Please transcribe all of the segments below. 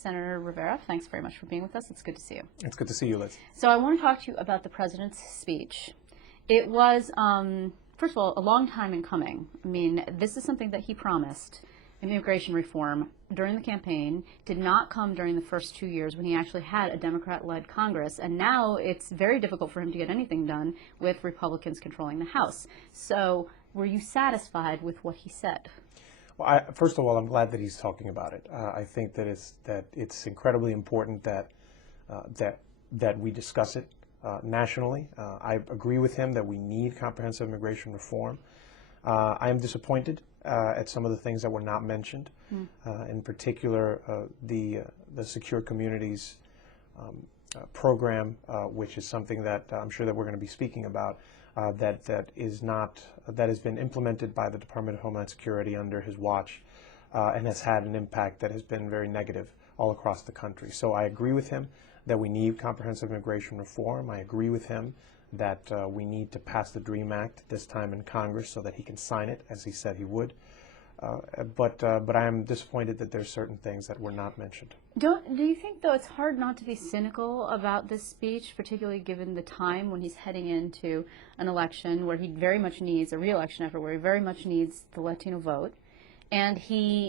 Senator Rivera, thanks very much for being with us. It's good to see you. It's good to see you, Liz. So I want to talk to you about the president's speech. It was, first of all, a long time in coming. I mean, this is something that he promised, immigration reform, during the campaign, did not come during the first 2 years when he actually had a Democrat-led Congress, and now it's very difficult for him to get anything done with Republicans controlling the House. So were you satisfied with what he said? Well, first of all, I'm glad that he's talking about it. I think that it's incredibly important that we discuss it nationally. I agree with him that we need comprehensive immigration reform. I am disappointed at some of the things that were not mentioned, in particular the Secure Communities program, which is something that I'm sure that we're going to be speaking about. That has been implemented by the Department of Homeland Security under his watch, and has had an impact that has been very negative all across the country. So I agree with him that we need comprehensive immigration reform. I agree with him that we need to pass the DREAM Act this time in Congress so that he can sign it, as he said he would. But I am disappointed that there's certain things that were not mentioned. Do you think, though, it's hard not to be cynical about this speech, particularly given the time when he's heading into an election where he very much needs a re-election effort, where he very much needs the Latino vote, and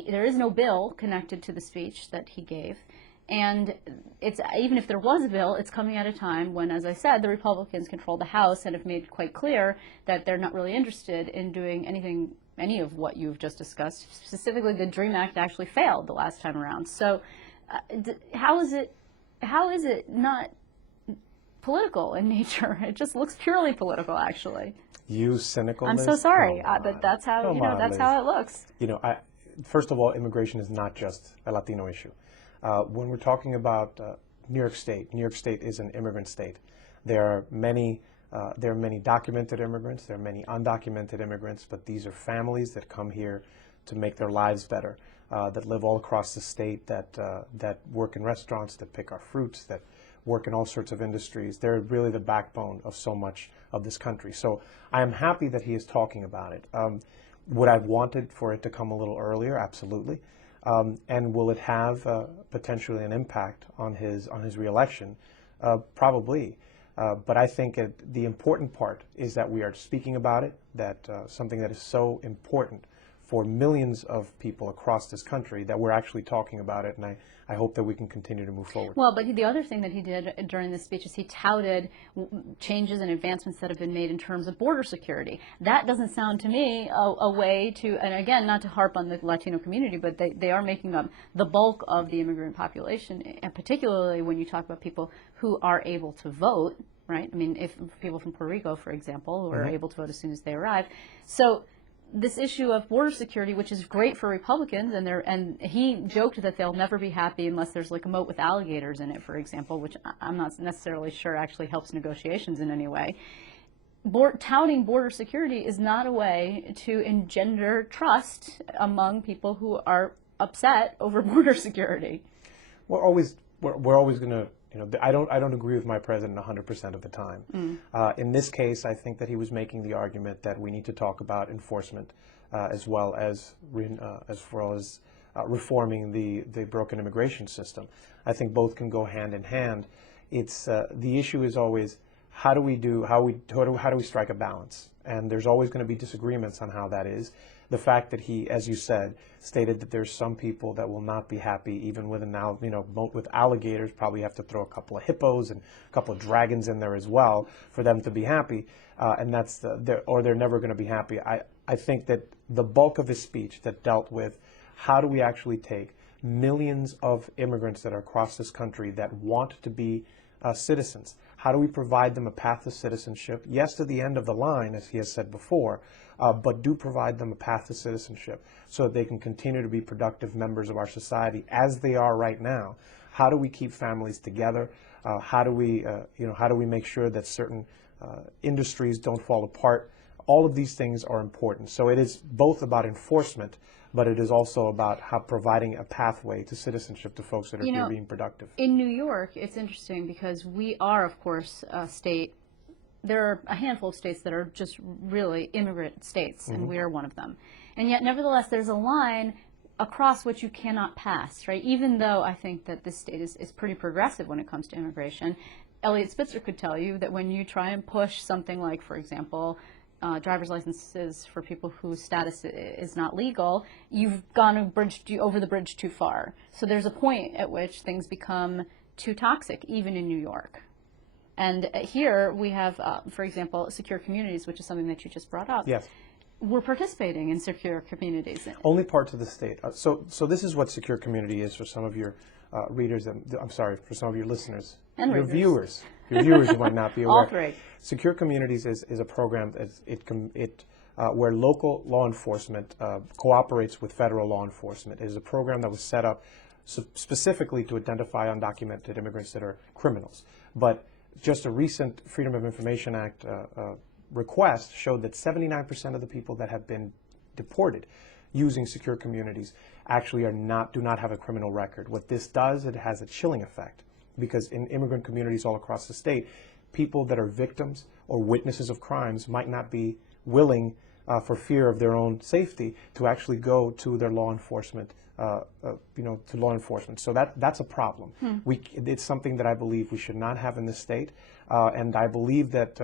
there is no bill connected to the speech that he gave. And even if there was a bill, it's coming at a time when, as I said, the Republicans control the House and have made quite clear that they're not really interested in doing any of what you've just discussed. Specifically, the DREAM Act actually failed the last time around. So how is it not political in nature? It just looks purely political, actually. You cynical, I'm Liz? so sorry, but that's how that's how it looks. First of all, immigration is not just a Latino issue. When we're talking about New York State is an immigrant state. There are many documented immigrants, there are many undocumented immigrants, but these are families that come here to make their lives better, that live all across the state, that work in restaurants, that pick our fruits, that work in all sorts of industries. They're really the backbone of so much of this country. So I am happy that he is talking about it. Would I have wanted for it to come a little earlier? Absolutely. And will it have potentially an impact on his re-election? Probably. But I think the important part is that we are speaking about it, that something that is so important for millions of people across this country, that we're actually talking about it, and I hope that we can continue to move forward. Well, but the other thing that he did during this speech is he touted changes and advancements that have been made in terms of border security. That doesn't sound to me a way to, and again, not to harp on the Latino community, but they are making up the bulk of the immigrant population, and particularly when you talk about people who are able to vote, right? I mean, if people from Puerto Rico, for example, who are able to vote as soon as they arrive. So this issue of border security, which is great for Republicans, and he joked that they'll never be happy unless there's like a moat with alligators in it, for example, which I'm not necessarily sure actually helps negotiations in any way. Touting border security is not a way to engender trust among people who are upset over border security. We're always going to. I don't agree with my president 100% of the time. In this case, I think that he was making the argument that we need to talk about enforcement as well as reforming the broken immigration system. I think both can go hand in hand. It's the issue is always how do we strike a balance? And there's always going to be disagreements on how that is. The fact that he, as you said, stated that there's some people that will not be happy even with moat with alligators, probably have to throw a couple of hippos and a couple of dragons in there as well for them to be happy, and or they're never going to be happy. I think that the bulk of his speech that dealt with how do we actually take millions of immigrants that are across this country that want to be citizens. How do we provide them a path to citizenship? Yes, to the end of the line, as he has said before, but do provide them a path to citizenship so that they can continue to be productive members of our society as they are right now. How do we keep families together? How do we make sure that certain industries don't fall apart? All of these things are important. So it is both about enforcement, but it is also about providing a pathway to citizenship to folks that are here being productive. In New York, it's interesting because we are, of course, a state. There are a handful of states that are just really immigrant states, and we are one of them. And yet, nevertheless, there's a line across which you cannot pass, right? Even though I think that this state is pretty progressive when it comes to immigration, Elliot Spitzer could tell you that when you try and push something like, for example, driver's licenses for people whose status is not legal, you've gone over the bridge too far. So there's a point at which things become too toxic, even in New York. And here we have, for example, secure communities, which is something that you just brought up. Yes. We're participating in secure communities. Only parts of the state. So this is what secure community is for some of your readers, and I'm sorry, for some of your listeners. And your readers. viewers. Your viewers who might not be aware. All three. Secure Communities is a program where local law enforcement cooperates with federal law enforcement. It is a program that was set up specifically to identify undocumented immigrants that are criminals. But just a recent Freedom of Information Act request showed that 79% of the people that have been deported using secure communities actually do not have a criminal record. What this does, it has a chilling effect, because in immigrant communities all across the state, people that are victims or witnesses of crimes might not be willing, for fear of their own safety, to actually go to their law enforcement, to law enforcement. So that's a problem. It's something that I believe we should not have in this state, and I believe that,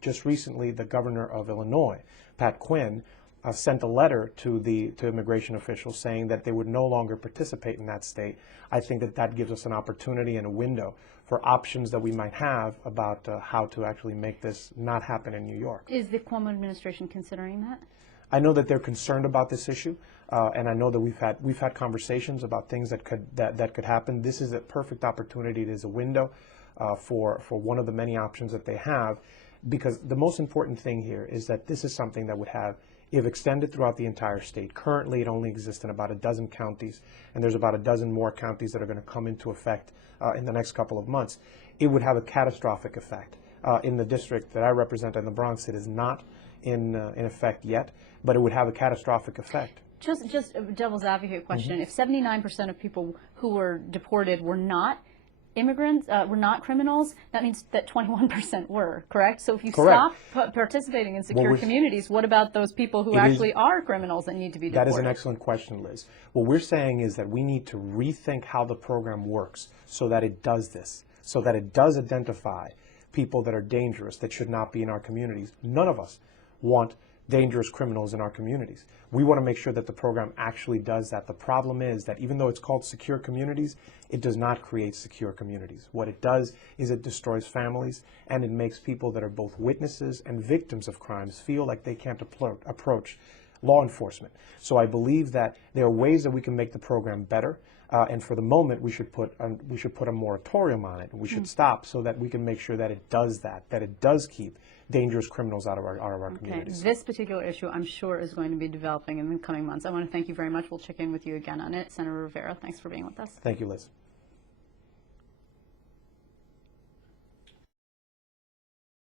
just recently the governor of Illinois, Pat Quinn, sent a letter to immigration officials saying that they would no longer participate in that state. I think that gives us an opportunity and a window for options that we might have about how to actually make this not happen in New York. Is the Cuomo administration considering that? I know that they're concerned about this issue, and I know that we've had conversations about things that could happen. This is a perfect opportunity. It is a window for one of the many options that they have, because the most important thing here is that this is something that would have, if extended throughout the entire state. Currently, it only exists in about a dozen counties, and there's about a dozen more counties that are going to come into effect in the next couple of months. It would have a catastrophic effect. In the district that I represent in the Bronx, it is not in effect yet, but it would have a catastrophic effect. Just a devil's advocate question. If 79% of people who were deported were not immigrants, were not criminals, that means that 21% were, correct? So if you Correct. stop participating in secure communities, what about those people who actually are criminals that need to be deported? That is an excellent question, Liz. What we're saying is that we need to rethink how the program works so that it does this, so that it does identify people that are dangerous, that should not be in our communities. None of us want dangerous criminals in our communities. We want to make sure that the program actually does that. The problem is that even though it's called secure communities, it does not create secure communities. What it does is it destroys families, and it makes people that are both witnesses and victims of crimes feel like they can't approach law enforcement. So I believe that there are ways that we can make the program better, and for the moment we should put a moratorium on it. We should stop so that we can make sure that it does that it does keep dangerous criminals out of our communities. This particular issue, I'm sure, is going to be developing in the coming months. I want to thank you very much. We'll check in with you again on it. Senator Rivera, thanks for being with us. Thank you, Liz.